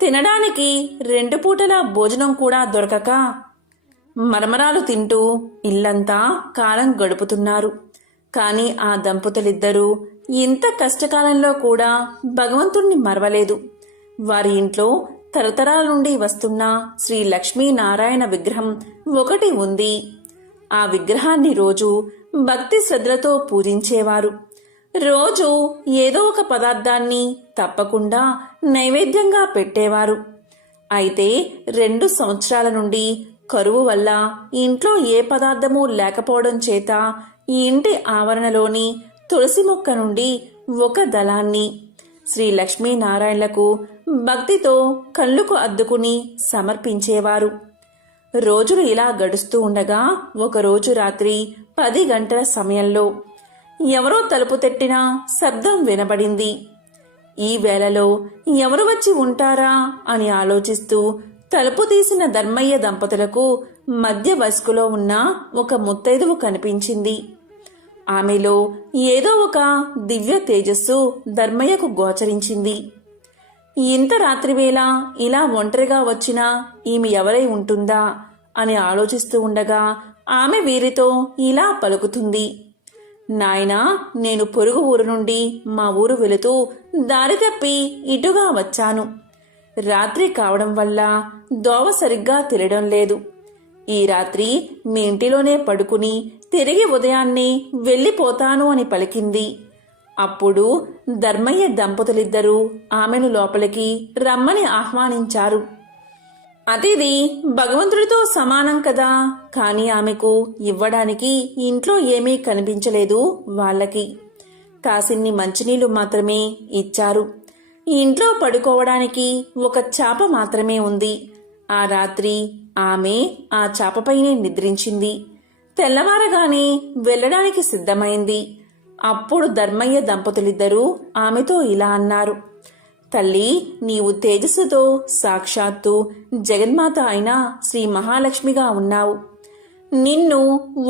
తినడానికి 2 పూటల భోజనం కూడా దొరకక మరమరాలు తింటూ ఇల్లంతా కాలం గడుపుతున్నారు. కాని ఆ దంపతులిద్దరూ ఇంత కష్టకాలంలో కూడా భగవంతుణ్ణి మరవలేదు. వారి ఇంట్లో తరతరాల నుండి వస్తున్న శ్రీ లక్ష్మీనారాయణ విగ్రహం ఒకటి ఉంది. ఆ విగ్రహాన్ని రోజు భక్తి శ్రద్ధలతో పూజించేవారు. రోజు ఏదో ఒక పదార్థాన్ని తప్పకుండా నైవేద్యంగా పెట్టేవారు. అయితే 2 సంవత్సరాల నుండి కరువు వల్ల ఇంట్లో ఏ పదార్థమూ లేకపోవడం చేత ఈ ఇంటి ఆవరణలోని తులసి మొక్క నుండి ఒక దళాన్ని శ్రీ లక్ష్మీనారాయణలకు భక్తితో కళ్ళుకు అద్దుకుని సమర్పించేవారు. రోజులు ఇలా గడుస్తూ ఉండగా ఒకరోజు రాత్రి 10 గంటల సమయంలో ఎవరో తలుపు తట్టిన శబ్దం వినబడింది. ఈ వేళలో ఎవరు వచ్చి ఉంటారా అని ఆలోచిస్తూ తలుపు తీసిన ధర్మయ్య దంపతులకు మధ్య వయస్కులో ఉన్న ఒక ముత్తైదువు కనిపించింది. ఆమెలో ఏదో ఒక దివ్య తేజస్సు ధర్మయ్యకు గోచరించింది. ఇంత రాత్రివేళ ఇలా ఒంటరిగా వచ్చినా ఈమె ఎవరై ఉంటుందా అని ఆలోచిస్తూ ఉండగా ఆమె వీరితో ఇలా పలుకుతుంది. నాయనా, నేను పొరుగు ఊరు నుండి మా ఊరు వెళుతూ దారి తప్పి ఇటుగా వచ్చాను. రాత్రి కావడం వల్ల దోవ సరిగ్గా తెలియడం లేదు. ఈ రాత్రి మీ ఇంటిలోనే పడుకుని తిరిగి ఉదయాన్నే వెళ్ళిపోతాను అని పలికింది. అప్పుడు ధర్మయ్య దంపతులిద్దరూ ఆమెను లోపలికి రమ్మని ఆహ్వానించారు. అతిథి భగవంతుడితో సమానం కదా, కాని ఆమెకు ఇవ్వడానికి ఇంట్లో ఏమీ కనిపించలేదు. వాళ్ళకి కాసిన్ని మంచినీళ్లు మాత్రమే ఇచ్చారు. ఇంట్లో పడుకోవడానికి ఒక చాప మాత్రమే ఉంది. ఆ రాత్రి ఆమె ఆ చాపపైనే నిద్రించింది. తెల్లవారగానే వెళ్ళడానికి సిద్ధమైంది. అప్పుడు ధర్మయ్య దంపతులిద్దరూ ఆమెతో ఇలా అన్నారు. తల్లి, నీవు తేజస్సుతో సాక్షాత్తు జగన్మాత అయిన శ్రీ మహాలక్ష్మిగా ఉన్నావు. నిన్ను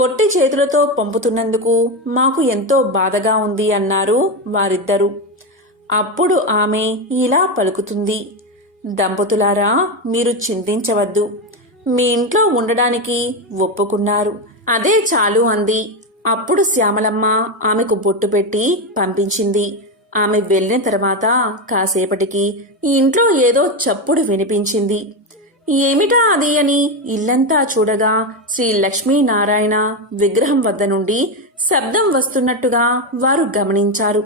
ఒట్టి చేతులతో పంపుతున్నందుకు మాకు ఎంతో బాధగా ఉంది అన్నారు వారిద్దరూ. అప్పుడు ఆమె ఇలా పలుకుతుంది. దంపతులారా, మీరు చింతించవద్దు. మీ ఇంట్లో ఉండడానికి ఒప్పుకున్నారు, అదే చాలు అంది. అప్పుడు శ్యామలమ్మ ఆమెకు బొట్టు పెట్టి పంపించింది. ఆమె వెళ్ళిన తర్వాత కాసేపటికి ఇంట్లో ఏదో చప్పుడు వినిపించింది. ఏమిటా అది అని ఇల్లంతా చూడగా శ్రీ లక్ష్మీనారాయణ విగ్రహం వద్ద నుండి శబ్దం వస్తున్నట్టుగా వారు గమనించారు.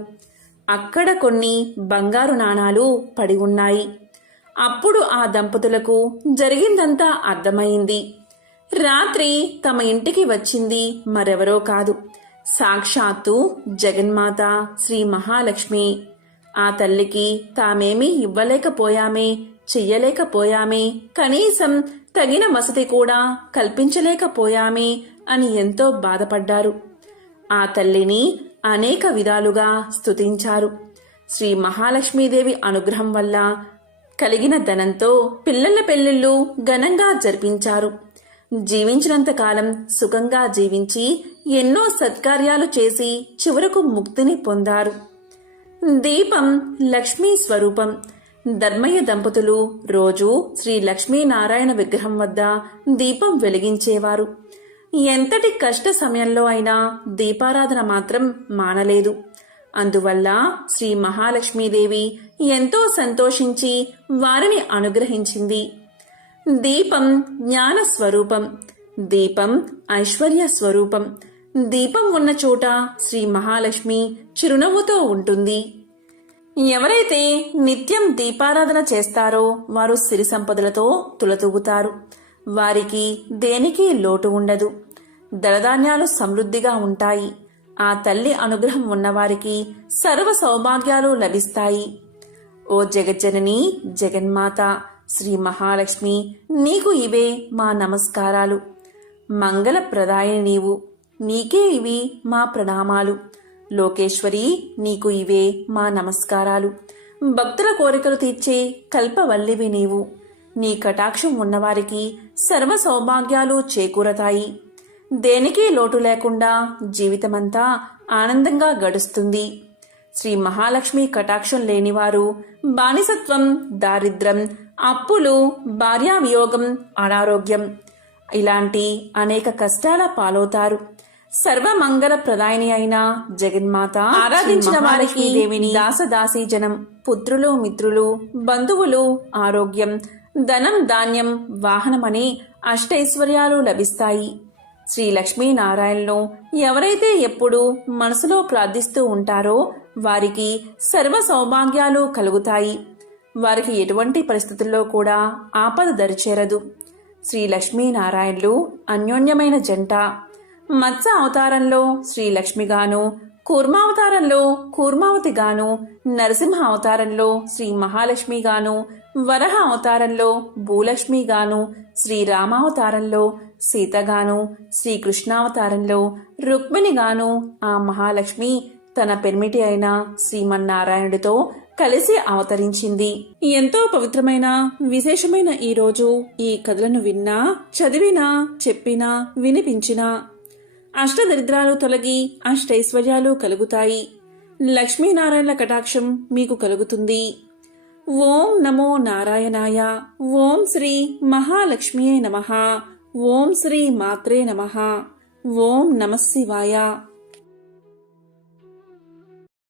అక్కడ కొన్ని బంగారు నాణాలు పడి ఉన్నాయి. అప్పుడు ఆ దంపతులకు జరిగిందంతా అర్థమైంది. రాత్రి తమ ఇంటికి వచ్చింది మరెవరో కాదు, సాక్షాత్తు జగన్మాత శ్రీ మహాలక్ష్మి. ఆ తల్లికి తామేమీ ఇవ్వలేకపోయామే, చెయ్యలేకపోయామే, కనీసం తగిన వసతి కూడా కల్పించలేకపోయామే అని ఎంతో బాధపడ్డారు. ఆ తల్లిని అనేక విధాలుగా స్తుతించారు. శ్రీ మహాలక్ష్మీదేవి అనుగ్రహం వల్ల కలిగిన ధనంతో పిల్లల పెళ్లిళ్లు ఘనంగా జరిపించారు. జీవించినంతకాలం సుఖంగా జీవించి ఎన్నో సత్కార్యాలు చేసి చివరకు ముక్తిని పొందారు. దీపం లక్ష్మీ స్వరూపం. ధర్మయ్య దంపతులు రోజు శ్రీ లక్ష్మీనారాయణ విగ్రహం వద్ద దీపం వెలిగించేవారు. ఎంతటి కష్ట సమయంలో అయినా దీపారాధన మాత్రం మానలేదు. అందువల్ల శ్రీ మహాలక్ష్మీదేవి ఎంతో సంతోషించి వారిని అనుగ్రహించింది. దీపం జ్ఞాన స్వరూపం, దీపం ఐశ్వర్య స్వరూపం. దీపం ఉన్న చోట శ్రీ మహాలక్ష్మి చిరునవ్వుతో ఉంటుంది. ఎవరైతే నిత్యం దీపారాధన చేస్తారో వారు సిరి సంపదలతో తులతూగుతారు. వారికి దేనికి లోటు ఉండదు. ధనధాన్యాలు సమృద్ధిగా ఉంటాయి. ఆ తల్లి అనుగ్రహం ఉన్నవారికి సర్వ సౌభాగ్యాలు లభిస్తాయి. ఓ జగజ్జనని జగన్మాత శ్రీ మహాలక్ష్మి, నీకు ఇవే మా నమస్కారాలు. మంగళప్రదాయిని నీవు, నీకే ఇవి మా ప్రణామాలు. లోకేశ్వరి, నీకు ఇవే మా నమస్కారాలు. భక్తుల కోరికలు తీర్చే కల్పవల్లివి నీవు. నీ కటాక్షం ఉన్నవారికి సర్వ సౌభాగ్యాలు చేకూరతాయి. దేనికి లోటు లేకుండా జీవితమంతా ఆనందంగా గడుస్తుంది. శ్రీ మహాలక్ష్మి కటాక్షం లేనివారు బానిసత్వం, దారిద్ర్యం, అప్పులు, భార్యావియోగం, అనారోగ్యం ఇలాంటి అనేక కష్టాల పాలవుతారు. సర్వమంగళ ప్రదాయిని అయిన జగన్మాత ఆరాధించిన వారికి దేవిని దాసదాసీ జనం, పుత్రులు, మిత్రులు, బంధువులు, ఆరోగ్యం, ధనం, ధాన్యం, వాహనమని అష్టైశ్వర్యాలు లభిస్తాయి. శ్రీ లక్ష్మీనారాయణను ఎవరైతే ఎప్పుడూ మనసులో ప్రార్థిస్తూ ఉంటారో వారికి సర్వ సౌభాగ్యాలు కలుగుతాయి. వారికి ఎటువంటి పరిస్థితుల్లో కూడా ఆపద దరిచేరదు. శ్రీ లక్ష్మీనారాయణులు అన్యోన్యమైన జంట. మత్స్య అవతారంలో శ్రీ లక్ష్మిగాను, కూర్మావతారంలో కూర్మావతిగాను, నరసింహ అవతారంలో శ్రీ మహాలక్ష్మిగాను, వరహ అవతారంలో భూలక్ష్మిగాను, శ్రీరామావతారంలో సీతగాను, శ్రీకృష్ణావతారంలో రుక్మిణిగాను ఆ మహాలక్ష్మి తన పెర్మిటి అయిన శ్రీమన్నారాయణుడితో కలిసి అవతరించింది. ఎంతో పవిత్రమైన విశేషమైన ఈ రోజు ఈ కథలను విన్నా, చదివినా, చెప్పినా, వినిపించినా అష్టదరిద్రాలు తొలగి అష్టైశ్వర్యాలు కలుగుతాయి. లక్ష్మీనారాయణల కటాక్షం మీకు కలుగుతుంది. ఓం నమో నారాయణాయ. ఓం శ్రీ మహాలక్ష్మియే నమః. ఓం శ్రీ మాత్రే నమః. ఓం నమః శివాయ.